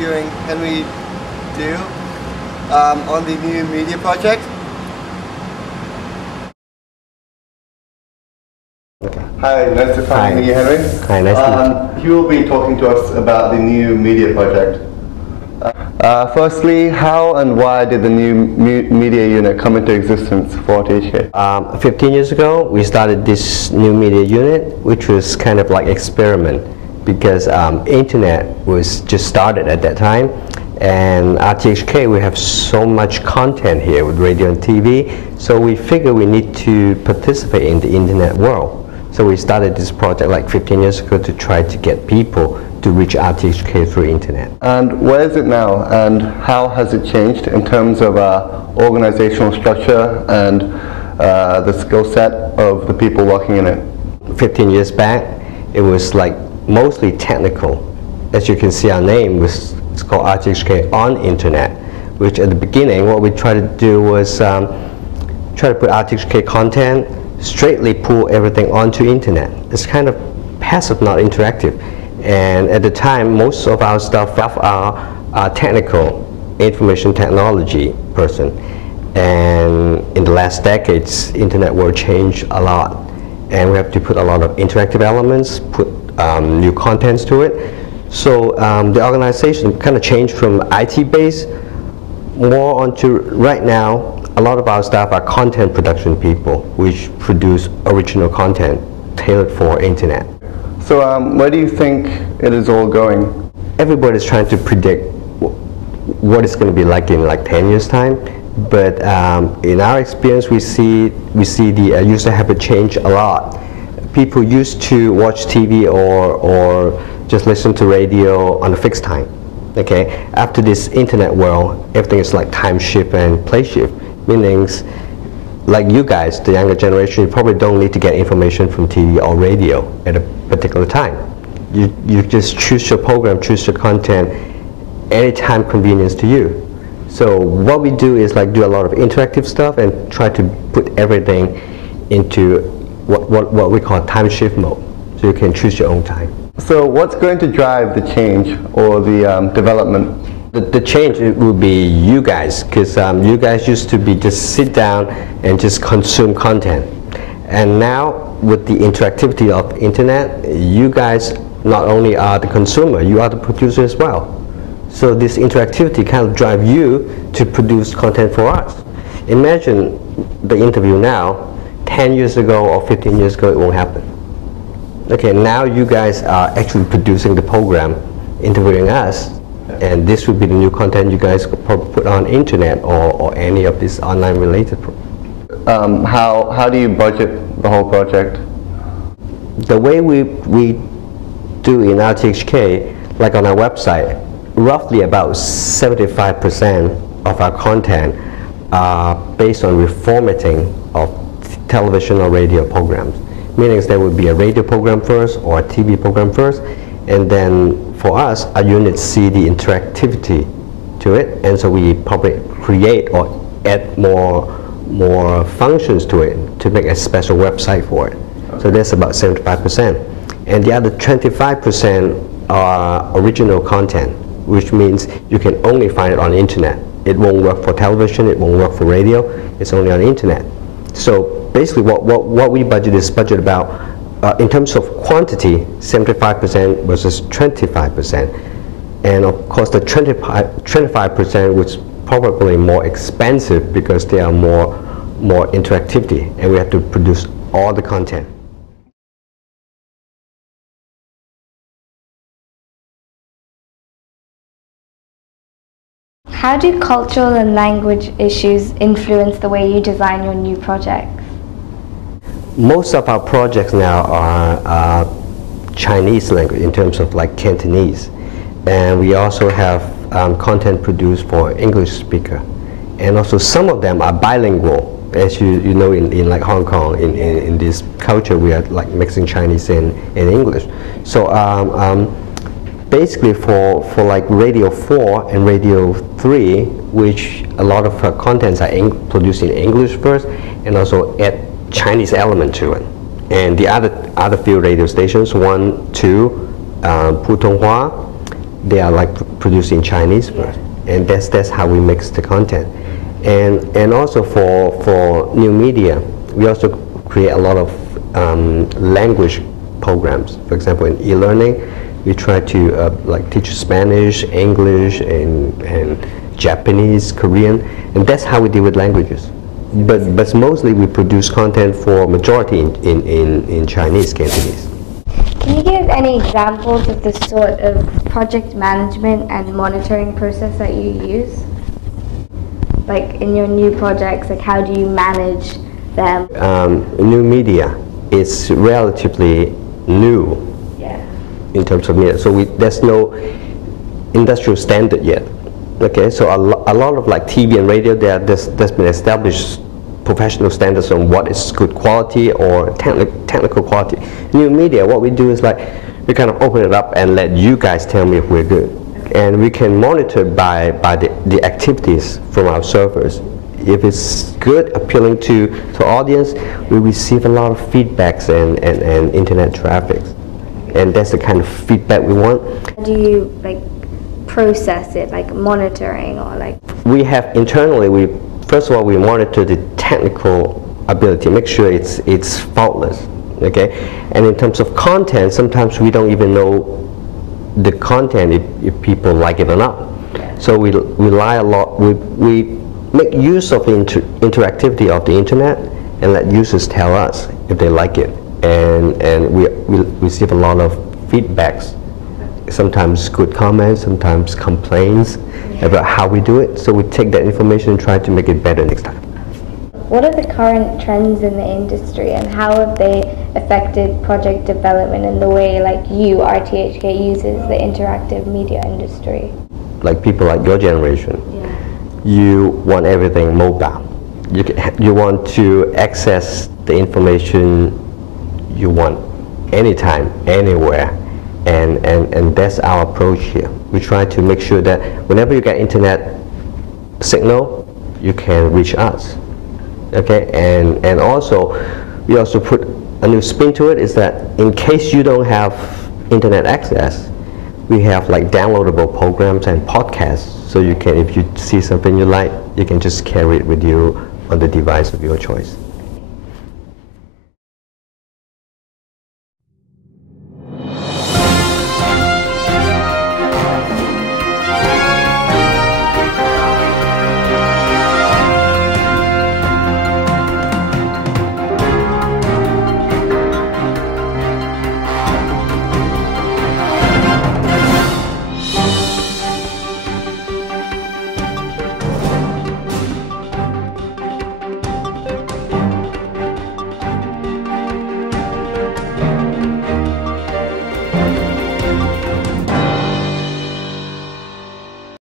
interviewing can we do on the new media project? Okay. Hi, nice to finally meet you, Henry. Hi, nice to meet you. You will be talking to us about the new media project. Firstly, how and why did the new media unit come into existence for RTHK? 15 years ago, we started this new media unit, which was kind of like experiment because internet was just started at that time, and RTHK, we have so much content here with radio and TV, so we figured we need to participate in the internet world. So we started this project like 15 years ago to try to get people to reach RTHK through internet. And where is it now, and how has it changed in terms of organizational structure and the skill set of the people working in it? 15 years back, it was like mostly technical. As you can see, our name it's called RTHK on internet, which at the beginning what we tried to do was try to put RTHK content, straightly pull everything onto internet. It's kind of passive, not interactive. And at the time, most of our staff are technical, information technology person. And in the last decades, internet world changed a lot. And we have to put a lot of interactive elements, put new contents to it. So the organization kind of changed from IT-based more onto, right now, a lot of our staff are content production people, which produce original content tailored for internet. So where do you think it is all going? Everybody's trying to predict what it's going to be like in like 10 years time, but in our experience we see the user habit change a lot. People used to watch TV or just listen to radio on a fixed time. Okay, after this internet world, everything is like time shift and place shift, meaning like you guys, the younger generation, you probably don't need to get information from TV or radio at a particular time. You just choose your program, choose your content, anytime convenience to you. So what we do is like do a lot of interactive stuff and try to put everything into what we call time shift mode, so you can choose your own time. So what's going to drive the change or the development? The change will be you guys, because you guys used to be just sit down and just consume content. And now with the interactivity of internet, you guys not only are the consumer, you are the producer as well. So this interactivity kind of drive you to produce content for us. Imagine the interview now, 10 years ago or 15 years ago, it won't happen. Okay, now you guys are actually producing the program, interviewing us, and this would be the new content you guys could put on internet or any of this online related. How do you budget the whole project? The way we do in RTHK, like on our website, roughly about 75% of our content are based on reformatting of television or radio programs. Meaning there would be a radio program first or a TV program first, and then for us, our units see the interactivity to it, and so we probably create or add more functions to it to make a special website for it. So that's about 75%. And the other 25% are original content, which means you can only find it on the internet. It won't work for television, it won't work for radio, it's only on the internet. So basically what we budget is about, in terms of quantity, 75% versus 25%. And of course the 25% was probably more expensive because there are more interactivity, and we have to produce all the content. How do cultural and language issues influence the way you design your new projects? Most of our projects now are Chinese language in terms of like Cantonese, and we also have content produced for English speaker, and also some of them are bilingual. As you know, in like Hong Kong, in this culture, we are like mixing Chinese and English. So basically for like Radio 4 and Radio 3, which a lot of contents are produced in English first, and also add Chinese element to it. And the other few radio stations, 1, 2, Putonghua, they are like produced in Chinese first, and that's how we mix the content. And also for new media, we also create a lot of language programs. For example, in e-learning, we try to like teach Spanish, English, and Japanese, Korean, and that's how we deal with languages. But mostly we produce content for majority in Chinese, Cantonese. Can you give any examples of the sort of project management and monitoring process that you use? Like in your new projects, like how do you manage them? New media is relatively new in terms of media, so there's no industrial standard yet. Okay, so a lot of like TV and radio, there's been established professional standards on what is good quality or technical quality. New media, what we do is like we kind of open it up and let you guys tell me if we're good, and we can monitor by the activities from our servers. If it's good, appealing to audience, we receive a lot of feedbacks and internet traffic, and that's the kind of feedback we want. Do you like process it, like monitoring, or like? We have internally, first of all, we monitor the technical ability, make sure it's faultless, okay? And in terms of content, sometimes we don't even know the content if people like it or not. So we rely a lot, we make use of the interactivity of the internet and let users tell us if they like it. And we receive a lot of feedbacks, sometimes good comments, sometimes complaints about how we do it. So we take that information and try to make it better next time. What are the current trends in the industry, and how have they affected project development and the way like RTHK uses the interactive media industry? Like people like your generation, you want everything mobile. You want to access the information you want anytime, anywhere. And that's our approach here. We try to make sure that whenever you get internet signal, you can reach us. Okay, and also we also put a new spin to it, is that in case you don't have internet access, we have like downloadable programs and podcasts, so you can, if you see something you like, you can just carry it with you on the device of your choice.